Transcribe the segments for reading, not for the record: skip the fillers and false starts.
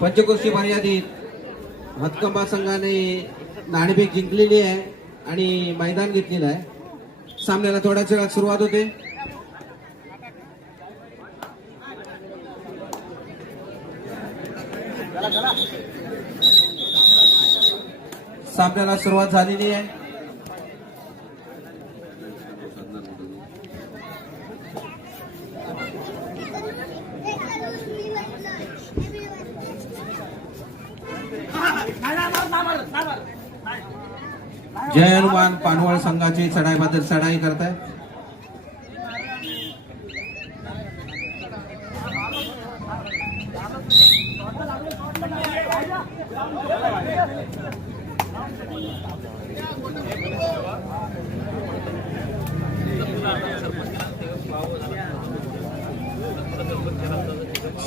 पंचक्रोशी मर्यादित हातकंबा संघाने नाणेफेक जिंकलेली आहे आणि मैदान घेतलेलं आहे. सामन्याला थोड्याच वेळात सुरुवात होते. सामन्याला सुरुवात झालेली आहे. जय हनुमान पानवळ संघाची चढाईबद्दल चढाई करताय.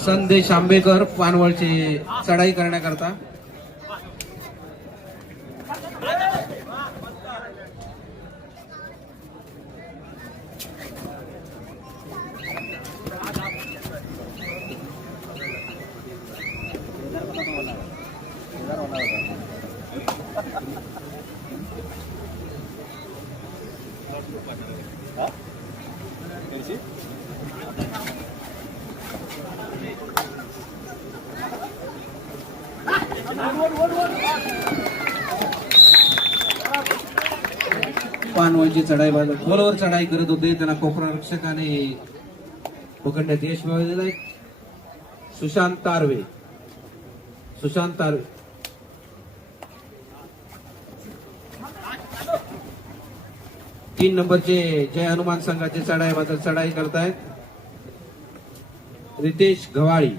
संदेश आंबेकर पानवळची चढाई करण्याकरता. पानवळची चढाई खोलवर चढाई करत होते. त्यांना कोपरा रक्षकाने पकडण्यात यश मिळवलेलं आहे. सुशांत तारवे 3 नंबरचे जय हनुमान संघाचे चढाई करतायत. रितेश गवाळी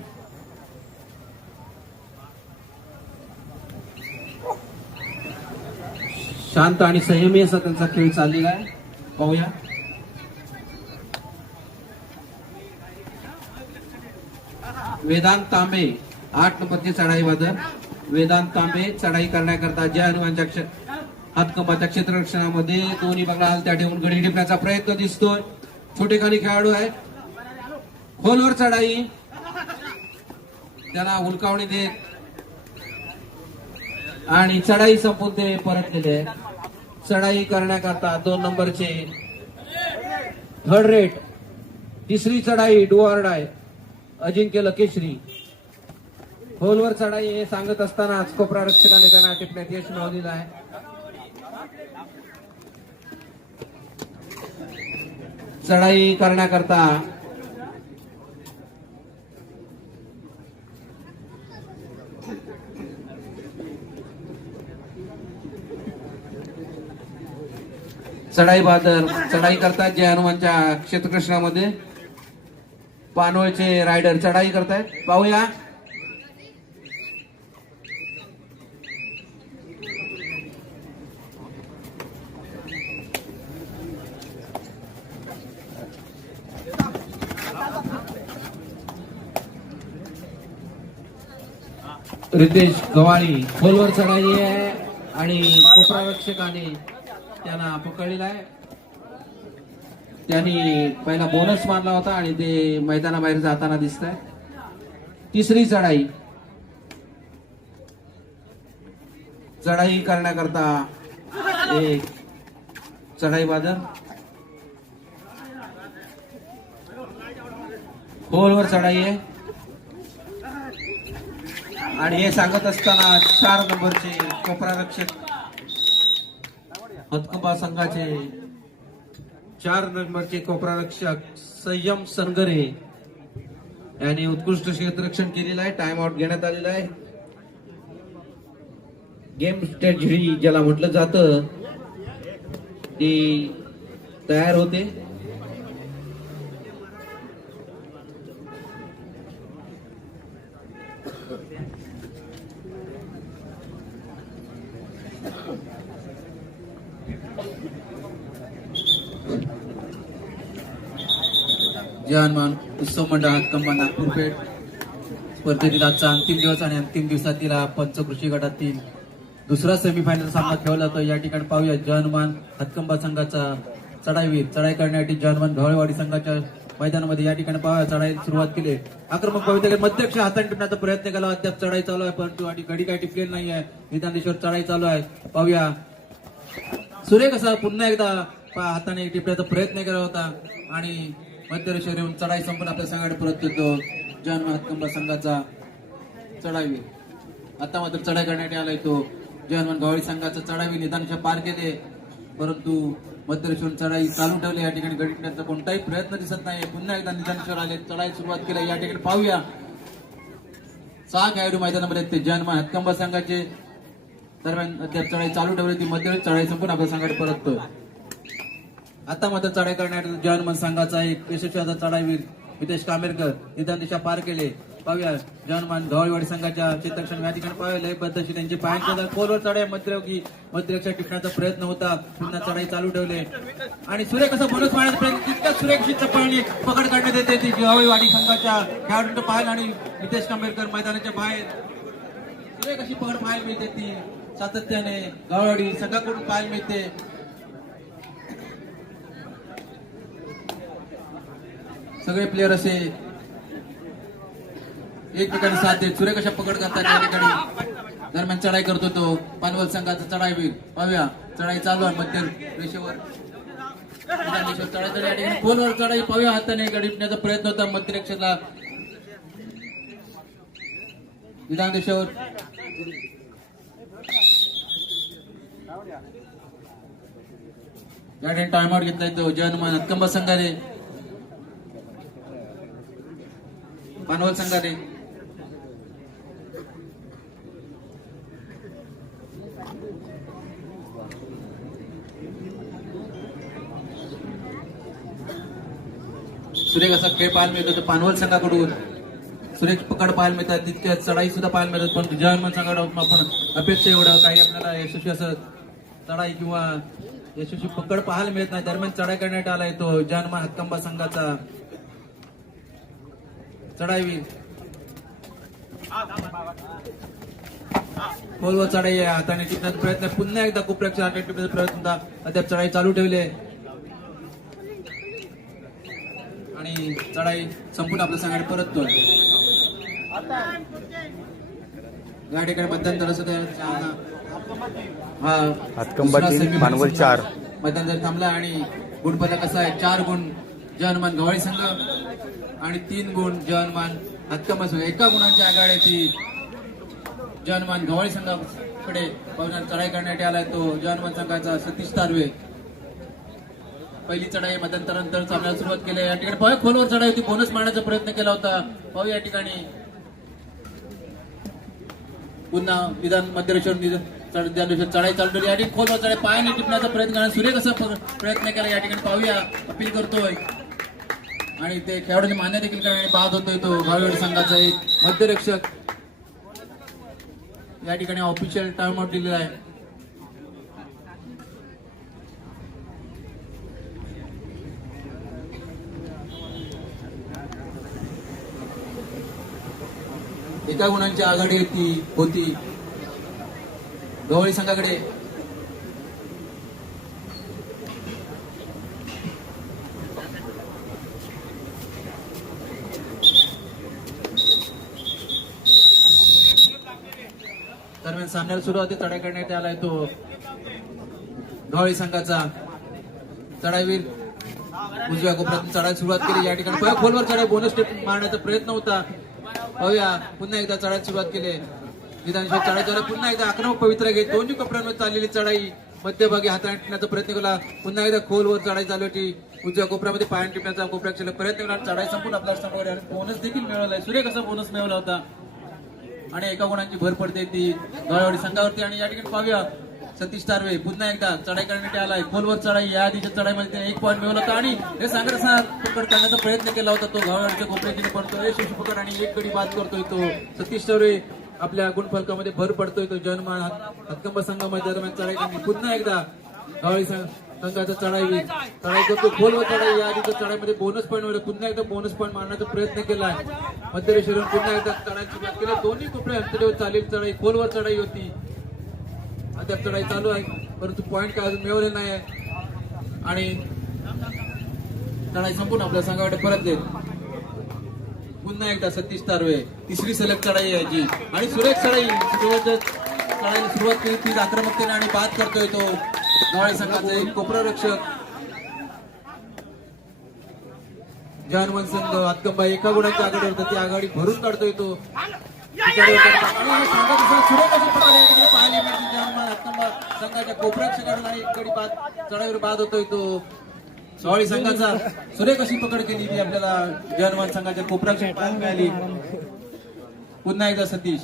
शांत आणि संयमी असा त्यांचा खेळ चाललेला आहे. पाहूया. वेदांत तांबे 8 नंबरचे चढाई वेदांत तांबे चढाई करण्याकरता जय हनुमानच्या हातकंबाच्या क्षेत्ररक्षणामध्ये दोन्ही बघा त्या ठेवून गडी टिपण्याचा प्रयत्न दिसतोय. छोटेखानी खेळाडू आहे. खोलवर चढाई त्याला हुलकावणी देत आणि चढाई संपून ते परतलेले आहे. चढाई करण्याकरता 2 नंबरचे थर्ड रेट 3री चढाई डुआर्ड आहे अजिंक्य लकेश्री. खोलवर चढाई हे सांगत असतानाच कोपरा रक्षकाने त्यांना टिपण्यात यश मिळवलेलं आहे. चढाई करण्याकरता चढाई करतात जय हनुमानच्या क्षेत्ररक्षणामध्ये. पानवळचे रायडर चढाई करतायत. पाहूया. रितेश गवाळी खोलवर चढाई आहे आणि कोपरा रक्षकाने त्यांना पकडलेला आहे. त्यांनी पहिला बोनस मारला होता आणि ते मैदानाबाहेर जाताना दिसत आहे. 3री चढाई करण्याकरता एक चढाई खोलवर चढाई आहे आणि हे सांगत असताना 4 नंबरचे कोपरा रक्षक हातकंबा संघाचे 4 नंबरचे कोपरा रक्षक संयम सनगरे यांनी उत्कृष्ट क्षेत्ररक्षण केलेलं आहे. टाइम आउट घेण्यात आलेला आहे. गेम स्ट्रॅटेजी ज्याला म्हटलं जातं ती तयार होते. जय हनुमान उत्सव मंडळ हातकंबा नागपूर पेठ स्पर्धेतील आजचा अंतिम दिवस आणि अंतिम दिवसातील पंचकृषी गटातील दुसरा सेमीफायनल सामना खेळला जातो. या ठिकाणी पाहूया जय हनुमान हातकंबा संघाचा चढाई करण्यासाठी जय हनुमान ढवळेवाडी संघाच्या मैदानामध्ये या ठिकाणी पाहाव्या चढाई सुरुवात केली. आक्रमक पवित्र मध्यक्ष हाताने टिपण्याचा प्रयत्न केला. अद्याप चढाई चालू आहे परंतु आणि घडी काही टिपलेली नाही आहे. निदान दिशेवर चढाई चालू आहे. पाहूया सुरेख असा पुन्हा एकदा हाताने टिपण्याचा प्रयत्न केला होता आणि मध्य रेषेवर येऊन चढाई संपून आपल्या संघाकडे परत येतो जन हातकंबा संघाचा चढावी. आता मात्र चढाई करण्यात आलाय तो जयहनुमान गवळी संघाचा चढावी निदानच्या पार केले परंतु मध्य रेषेवरून चढाई चालू ठेवली. या ठिकाणी गडी टिपण्याचा कोणताही प्रयत्न दिसत नाही. पुन्हा एकदा निदानेश्वर आले चढाई सुरुवात केली. या ठिकाणी पाहूया 6 खेळाडू मैदानामध्ये ते जयहनुमान हातकंबा संघाचे दरम्यान अद्याप चढाई चालू ठेवली. ती मध्य चढाई संपून आपल्या संघाकडे परततोय. आता मात्र चढाई करण्यात जयहनुमान संघाचा एक यशस्वी चढाईवीर हितेश कामेरकर निदान दिशा पार केले. पाहूया जयहनुमान गवळीवाडी संघाच्या क्षेत्रक्षण या ठिकाणी पाहूया लय पद्धतशीर त्यांची पायांच्या खोलवर चढाई मध्यरक्षा टिकण्याचा प्रयत्न होता. पुन्हा चढाई चालू ठेवले आणि सुरेख असा बोनस मारण्याचा प्रयत्न तितक्याच सुरेख चपळणी पकड काढण्यात येते ती गवळीवाडी संघाच्या खेळाडूंना पाहायला आणि हितेश कामेरकर मैदानाच्या बाहेर सुरेख अशी पकड पाहायला मिळते. ती सातत्याने गवळीवाडी संघाकडून पाहायला मिळते. सगळे प्लेयर असे एकमेकांनी साथ देत सुरेख अशा पकड करतात. या ठिकाणी दरम्यान चढाई करतो तो पानवल संघाचा चढाईवीर. पाहूया चढाई चालू आहे मध्य रेषेवर चढाई या ठिकाणी खोलवर चढाई पाहूया हाताने गडिपण्याचा प्रयत्न होता मध्य रेषेला विधान रेषेवर या ठिकाणी टाइमआउट घेतला येतो जयहनुमान हातकंबा संघाने पानवल संघाने. सुरेख असा खेळ पाहायला मिळतो पानवल संघाकडून. सुरेख पकड पाहायला मिळतात तितक्या चढाई सुद्धा पाहायला मिळतात पण जयहनुमान संघाकडून आपण अपेक्षा एवढं काही आपल्याला यशस्वी असं चढाई किंवा यशस्वी पकड पाहायला मिळत नाही. दरम्यान चढाई करण्यात आला येतो जयहनुमान हातकंबा संघाचा चढाईवीर. खोलवर चढाई आहे हाताने टिपण्याचा प्रयत्न पुन्हा एकदा खूप हाताने टिपण्याचा प्रयत्न होता. अद्याप चढाई चालू ठेवली आणि चढाई संपून आपल्या संघाकडे परततोय. या ठिकाणी मध्यंतर पानवल 4 मध्यंतर थांबला आणि गुणफलक कसा आहे 4 गुण जयहनुमान गवळी संघ आणि 3 गुण जयहनुमान हातकंबा संघ. एका गुणांच्या आघाडी ती जयहनुमान गवळी संघाकडे चढाई करण्यात आलाय तो जयहनुमान संघाचा सतीश तारवे. पहिली चढाई मध्यंतरानंतर सामन्याला सुरुवात केली. या ठिकाणी पाहूया खोलवर चढाई होती बोनस मारण्याचा प्रयत्न केला होता. पाहूया या ठिकाणी पुन्हा विधान मध्य रेषेवर चढाई चालू ठेवली आणि खोलवर चढाई पायाने टिपण्याचा प्रयत्न करण्याचा सुरेख असा प्रयत्न केला. या ठिकाणी पाहूया अपील करतोय आणि ते खेळाडूंनी मान्य देखील करण्याने पाहत होतोय तो गवळीवाडी संघाचा एक मध्यरक्षक. या ठिकाणी ऑफिशियल टाइम आउट दिलेला आहे. एका गुणांची आघाडी होती गवळी संघाकडे. दरम्यान सामन्याला सुरुवाती चढाई करण्यात आलाय तो गवळी संघाचा चढाईवीर उजव्या कोपऱ्यातून चढाई सुरुवात केली. या ठिकाणी खोलवर चढाई बोनस टिप मारण्याचा प्रयत्न होता. पाहूया पुन्हा एकदा चढाई सुरुवात केली. विधानसभा चढाई झाला पुन्हा एकदा आक्रमक पवित्र घेत दोन्ही कोपऱ्यांवर चाललेली चढाई मध्यभागी हाताने टिपण्याचा प्रयत्न केला. पुन्हा एकदा खोलवर चढाई चालू होती उजव्या कोपऱ्यामध्ये पायाने टिपण्याचा कोपऱ्यात प्रयत्न केला. चढाई संपून आपल्या समोर आणि बोनस देखील मिळवलाय. सुरेख असा बोनस मिळवला होता आणि एका गुणांची भर पडते ती गवळीवाडी संघावरती. आणि या ठिकाणी पाहूया सतीश तारवे पुन्हा एकदा चढाई करण्यात आलाय. खोलवर चढाई या आधीच्या चढाईमध्ये त्याने 1 पॉईंट मिळवला होता आणि हे सांगण्याचा पकड करण्याचा प्रयत्न केला होता तो गवळीवाडीच्या कोपऱ्याची पडतोय शिशु पकड आणि 1 गडी बाद करतोय तो सतीश तारवे. आपल्या गुणफलकामध्ये भर पडतोय तो जयहनुमान हातकंबा संघामध्ये. दरम्यान चढाई करणे पुन्हा एकदा गवळी संघाचा चढाई करतो खोलवर चढाई. या आधीच्या चढाईमध्ये बोनस पॉईंट मिळवले. पुन्हा एकदा बोनस पॉईंट मारण्याचा प्रयत्न केलाय मध्य रेषेवरून. पुन्हा एकदा चढाई सुरुवात केली. दोन्ही कोपरे अंतरेवर चालेल चढाई खोलवर चढाई होती. अद्याप चढाई चालू आहे परंतु पॉईंट काय अजून मिळवले नाही आहे आणि चढाई संपून आपल्या संघाकडे परतले. पुन्हा एकदा सतीश तारवे तिसरी सलग चढाई यायची आणि सुरेख चढाई चढाईला सुरुवात केली ती आक्रमकतेने आणि बाद करतोय तो गव्हाळी संघाचा एक कोपरारक्षक जानवन संघ हातकंबा एका गुणाच्या आघाडीवर होता, ती आघाडी भरून काढतोय तो. सुरेख अशी पकड या ठिकाणी पाहायला मिळते. जानवन हातकंबा संघाच्या कोपरारक्षकाकडून आणि एक गडी बाद चढाईवर बाद होतोय तो गव्हाळी संघाचा. सुरेख अशी पकड केली ती आपल्याला जानवन संघाच्या कोपरारक्षक पाहायला मिळाली. पुन्हा एकदा सतीश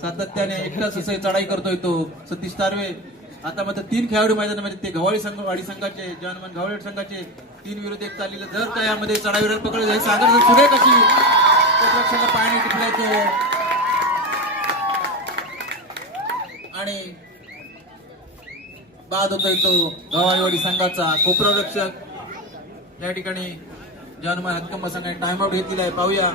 सातत्याने एकटाच असं चढाई करतोय तो सतीश तारवे. आता मात्र 3 खेळाडू मैदानामध्ये ते गव्हाळी संघाचे जानवन गव्हाळी संघाचे 3 विरुद्ध 1 चाललेलं. जर काय यामध्ये चढाईवर पकडलं जाईल सागर सुरेख अशी कोपरारक्षकाला पायाने टिपलाय तो आणि बाद होतोय तो गव्हाळीवाडी संघाचा कोपरारक्षक. या ठिकाणी जानवन हातकंबा संघाने टाइम आउट घेतलेला आहे. पाहूया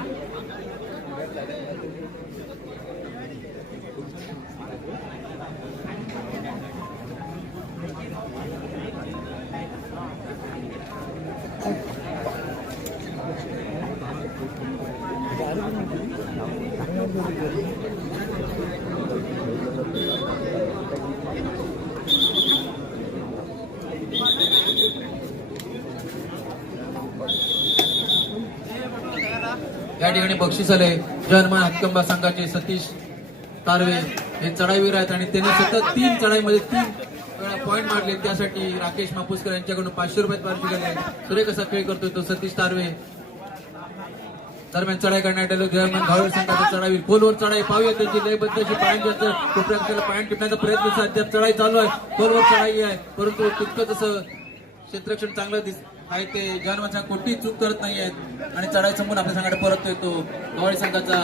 या ठिकाणी बक्षीस आले. जानवन हातकंबा संघाचे सतीश तारवे हे चढाईवीर आहेत आणि त्यांनी सतत 3 चढाईमध्ये 3 वेळा पॉईंट मारले. त्यासाठी राकेश मापुसकर यांच्याकडून 500 रुपये पारितोषिक आले. सुरेख असा खेळ करतोय तो सतीश तारवे. दरम्यान चढाई करण्यात आली. जानवन गव्हाळी संघाचा चढाईवीर खोलवर चढाई पाहूया त्यांची लयबद्ध अशी पायांच्या कोपऱ्याला पायन टिपण्याचा प्रयत्न सध्या चढाई चालू आहे. खोलवर चढाई आहे परंतु तितकंच असं क्षेत्ररक्षण चांगलं आहे ते जानवनचा कोणतीही चूक करत नाही आहेत आणि चढाई संपून आपल्या संघाकडे परततोय तो गव्हाळी संघाचा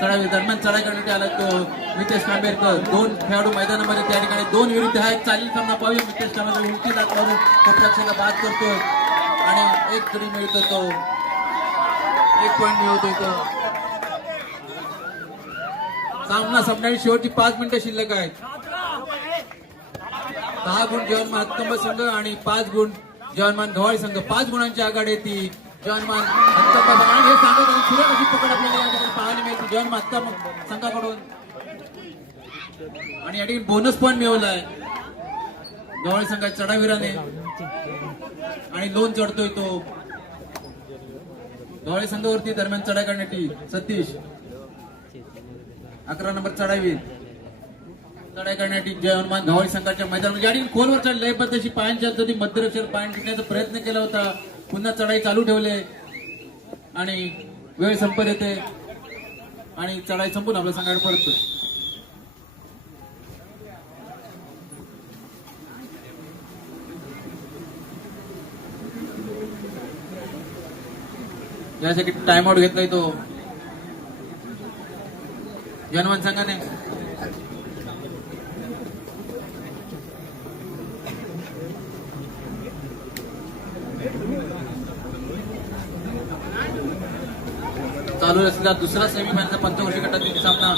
चढाई. दरम्यान चढाई करण्यात आला तो मितेश कांबेरकर. 2 खेळाडू मैदानामध्ये त्या ठिकाणी 2 विरुद्ध हा एक चालली सामना पाहूया. मितेश कांबेरकर उलटी लाट मारून कोपराक्षकाला बाद करतोय आणि 1 गडी मिळतो तो 1 पॉईंट मिळवतोय तो. सामना संपण्याची शेवटची 5 मिनिटं शिल्लक आहेत. 10 गुण जानवन हातकंबा संघ आणि 5 गुण जानवन गव्हाळी संघ. 5 गुणांची आघाडी ती जानवन हातकंबा आणि हे सांगत सुरेख अशी पकड आपल्याला या ठिकाणी पाहायला मिळते जानवन हातकंबा संघाकडून आणि या ठिकाणी बोनस पॉईंट मिळवलाय गव्हाळी संघाच्या चढावीराने आणि लोन चढतोय तो गव्हाळी संघावरती. दरम्यान चढाई करण्याची सतीश 11 नंबर चढावीर चढाई करण्याची जानवन गव्हाळी संघाच्या मैदानामध्ये आणि खोलवर चढ लयबद्ध अशी पायांच्या ती मध्यरक्षर पायन टिकण्याचा प्रयत्न केला होता. पुन्हा चढाई चालू ठेवले आणि वेळ संपत येते आणि चढाई संपून आपल्या संघाकडे परततो. यासाठी टाइम आउट घेतलाय तो जानवन संघाने. चालू असलेला दुसरा सेमीफायनलचा पंचवर्षीय गटातील सामना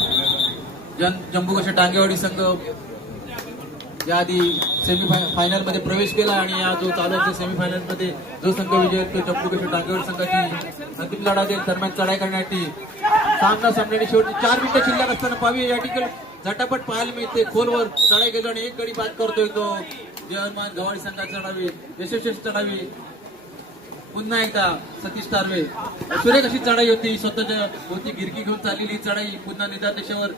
जम्बू कशा टांगेवाडी संघ याआधी सेमीफायनल मध्ये प्रवेश केला आणि या जो चालू असलेल्या सेमीफायनल मध्ये जो संघ विजय तो जम्बू कशा टांगेवाडी संघाची अंतिम लढा देईल. दरम्यान चढाई करण्यासाठी सामना संपण्याची शेवटी 4 मिनिटं शिल्लक असताना पाहूया या ठिकाणी झटापट पाहायला मिळते. खोलवर चढाई केली आणि 1 गडी बाद करतोय तो जानवन गव्हाळी संघाचा चढावी यशस्वी चढावी. पुन्हा एकदा सतीश तारवे. सुरेख अशी चढाई होती स्वतःच्या होती गिरकी घेऊन चाललेली चढाई. पुन्हा निदादेशावर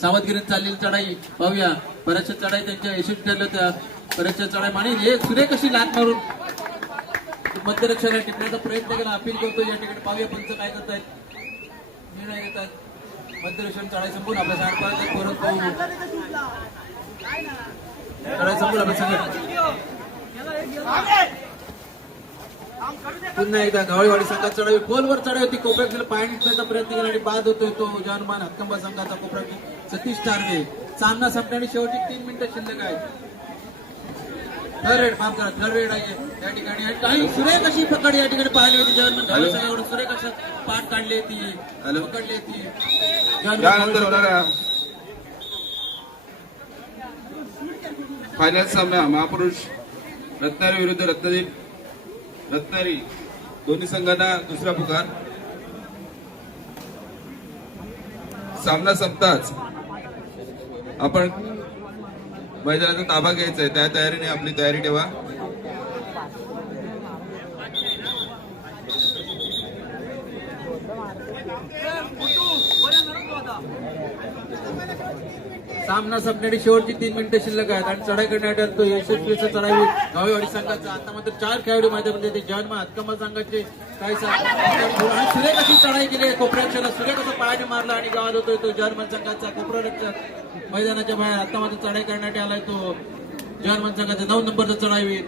सावधगिरीत चाललेली चढाई पाहूया. बऱ्याचशा चढाई त्यांच्या यशस्वी ठरल्या होत्या. बऱ्याचशा चढाई आणि हे सुरेख अशी लाट मारून मध्यरक्षकाला टिपण्याचा प्रयत्न केला. अपील करतो या ठिकाणी पाहूया पंच काय करतायत निर्णय घेतात. मध्यरक्षक चढाई संपून आपल्या सांग परत चढाई संपून आपल्या सांग पुन्हा एकदा गव्हाळीवाडी संघात चढावी खोलवर चढाई होती. कोपऱ्याला पाय टिकण्याचा प्रयत्न केला आणि बाद होतोय तो जानवन हातकंबा संघाचा कोपऱ्यात सतीश तारवे. सामना संपण्याची शेवटी 3 मिनिटं शिल्लक आहेत. थर्ड रेड आहे या ठिकाणी काही सुरेख अशी पकड या ठिकाणी पाहिली होती जानवन गव्हाळी संघाकडून. सुरेख असं पाठ काढली ती पकडली ती फायनल सामना महापुरुष रत्नागिरी विरुद्ध रत्नदीप रत्नागिरी दोन्ही संघांना दुसरा पुकार. सामना संपताच आपण मैदानाचा ताबा घ्यायचा आहे, त्या तयारीने आपली तयारी ठेवा. सामना संपण्याची शेवटची 3 मिनिटं शिल्लक आहेत आणि चढाई करण्यात तो यशस्वीचा चढाई गावेवाडी संघाचा. आता मात्र 4 खेळाडू मैदानामध्ये ते जन्म हातकंबा संघाचे काही आणि सुरेख अशी चढाई केली आहे. कोपऱ्याक्षाला सुरेख असं पायाने मारला आणि गावात होतोय तो जर्मन संघाचा कोपऱ्याक्षक मैदानाच्या बाहेर. आता मात्र चढाई करण्यात आलाय तो जर्मन संघाचा 9 नंबरचा चढाईवीर.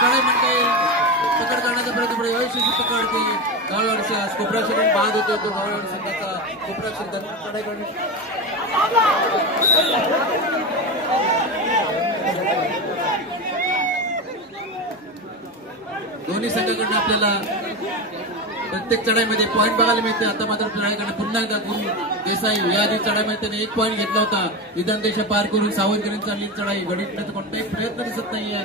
चढाई म्हणता येईल पकड करण्याचा प्रयत्न पुढे यशस्वी पकड केली. गाववाडीचा कोपऱ्याक्षरून बाद होतो तो गाववाडी संघाचा कोपऱ्याक्षर दरम्यान चढाई करणे. दोन्ही संघाकडनं आपल्याला प्रत्येक चढाईमध्ये पॉईंट बघायला मिळते. आता मात्र चढाईकडे पुन्हा एकदा गुरु देसाई या आधी चढाईमध्ये त्याने 1 पॉईंट घेतला होता. विधान देश पार करून सावधगिरीने चालली चढाई घडीतण्याचा कोणताही प्रयत्न दिसत नाहीये.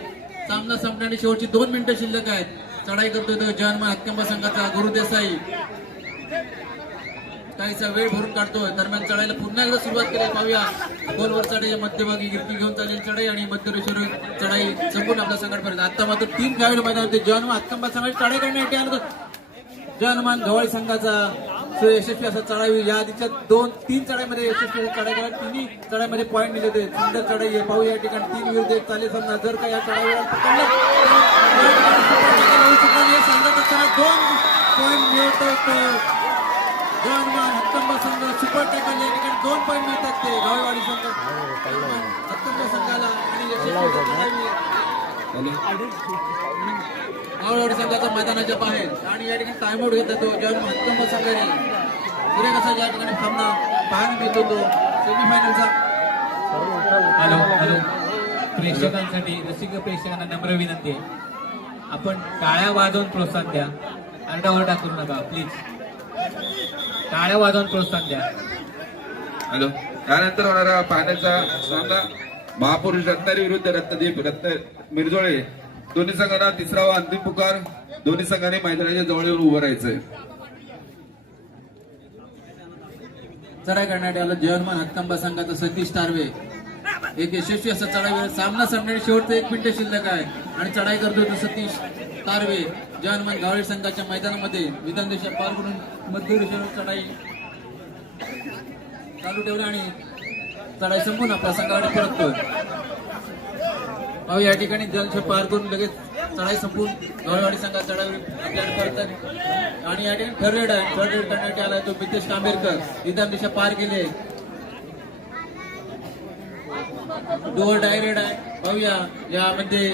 सामना संपण्याची शेवटची 2 मिनिटं शिल्लक आहेत. चढाई करतोय तो जन्म हातकंबा संघाचा गुरु देसाई. काहीसा वेळ भरून काढतोय. दरम्यान चढाईला पुन्हा एकदा सुरुवात केली. पाहूया गोलवर चढाई मध्यभागी गिरती घेऊन चालेल चढाई आणि मध्यरेषेवर चढाई संपूर्ण आपल्या संघापर्यंत. आता मात्र 3 खेळाडू मैदानात जन्म हातकंबा संघाची चढाई करण्यासाठी आलं. जनमान गव्हाळी संघाचा यशस्वी असा चढाई या आधीच्या 2-3 चढाईमध्ये यशस्वी चढाई करा. तिन्ही चढाईमध्ये पॉईंट दिले होते. सुंदर चढाई आहे. पाहू या ठिकाणी 3 विरुद्ध 1 चालेल समजा. जर का या चढाईवर पकडलं संघाचा 2 पॉईंट मिळवतो. जनमान हक्कंबा संघ सुपर टॅकल या ठिकाणी 2 पॉईंट मिळतात ते गावेवाडी संघ हक्कंबा संघाला आणि यशस्वी चढाई गाववाडी संघाचा मैदानाच्या बाहेर आणि या ठिकाणी टाइमआउट घेत तो जन्म हक्कंबा संघाने सुरेख असा या ठिकाणी सामना पाहायला मिळतो तो सेमीफायनलचा. हॅलो प्रेक्षकांसाठी रसिक प्रेक्षकांना नम्र विनंती आहे, आपण टाळ्या वाजवून प्रोत्साहन द्या. आरडाओरडा करू नका प्लीज. टाळ्या वाजवून प्रोत्साहन द्या. हॅलो. त्यानंतर होणारा पाहण्याचा सामना महापुरुष रत्नागिरी विरुद्ध रत्न मिरजोळे. दोन्ही संघांना तिसरा व अंतिम पुकार. दोन्ही संघांनी मैदानाच्या जवळ येऊन उभं राहायचंय. चढाई करण्यात आलं जर्मन हक्कंबा संघाचा सतीश तारवे. एक यशस्वी असा चढाई. सामना संपण्याची शेवटचं 1 मिनिट शिल्लक आहे आणि चढाई करतोय तो सतीश तारवे जर्मन गावळी संघाच्या मैदानामध्ये. विधान देशात पार करून मध्य रेषेवर चढाई चालू ठेवली आणि चढाई संपून आपल्या संघाकडे परततोय. अहो या ठिकाणी जलशे पार करून लगेच चढाई संपून गाववाडी संघात चढाई आपल्याकडे परत आणि या ठिकाणी थर्ड रेड आहे. थर्ड रेड करण्यात आलाय तो मितेश कांबेरकर. विधान दिशा पार केले. डोअर डायरेड आहे. पाहूया यामध्ये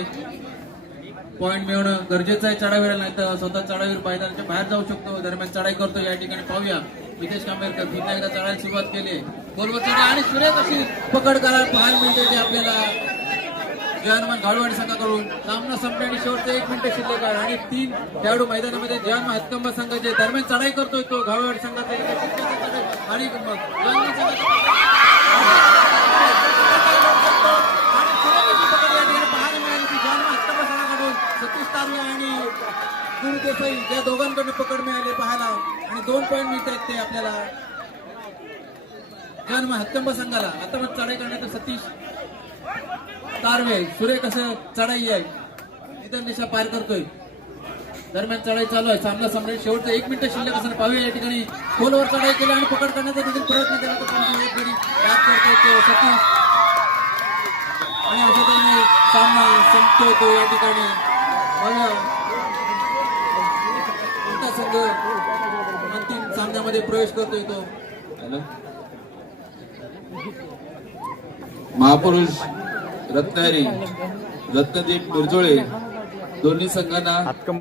पॉईंट मिळवणं गरजेचं आहे. चढावीला नाही तर स्वतः चढावीवर मैदानाच्या बाहेर जाऊ शकतो. दरम्यान चढाई करतो या ठिकाणी पाहूया मितेश कांबेरकर पुन्हा एकदा चढायला सुरुवात केली. गोलवर चढाई आणि सुरेख अशी पकड करायला पाहायला मिळते ते आपल्याला जर्मन गाववाडी संघाकडून. सामना संपण्याची शेवटचे 1 मिनिट शिल्लक आहे आणि 3 खेळाडू मैदानामध्ये जर्मन हक्कंबा संघाचे. दरम्यान चढाई करतोय तो गाववाडी संघाचा आणि सतीश तारवे आणि गुरु देसाई या दोघांकडून पकड मिळाली पाहायला आणि 2 पॉईंट मिळतात ते आपल्याला जन्म हक्कंबा संघाला. आता मग चढाई करण्यात सतीश तारवे सुरेख असं चढाई आहे. निधन दिशा पार करतोय. दरम्यान चढाई चालू आहे. सामना संपण्याची शेवटचं 1 मिनिट शिल्लक असं पाहूया या ठिकाणी खोलवर चढाई केली आणि पकड करण्याचा देखील प्रयत्न केला तर एक गडी बाद करतोय तो सतीश आणि अशा तऱ्हेने सामना संपतोय तो या ठिकाणी. कोणता संघ अंतिम सामन्यामध्ये प्रवेश करतोय तो. हॅलो. महापुरुष रत्नागिरी रत्नदीप मिरजोळे दोन्ही संघांना हातकंबा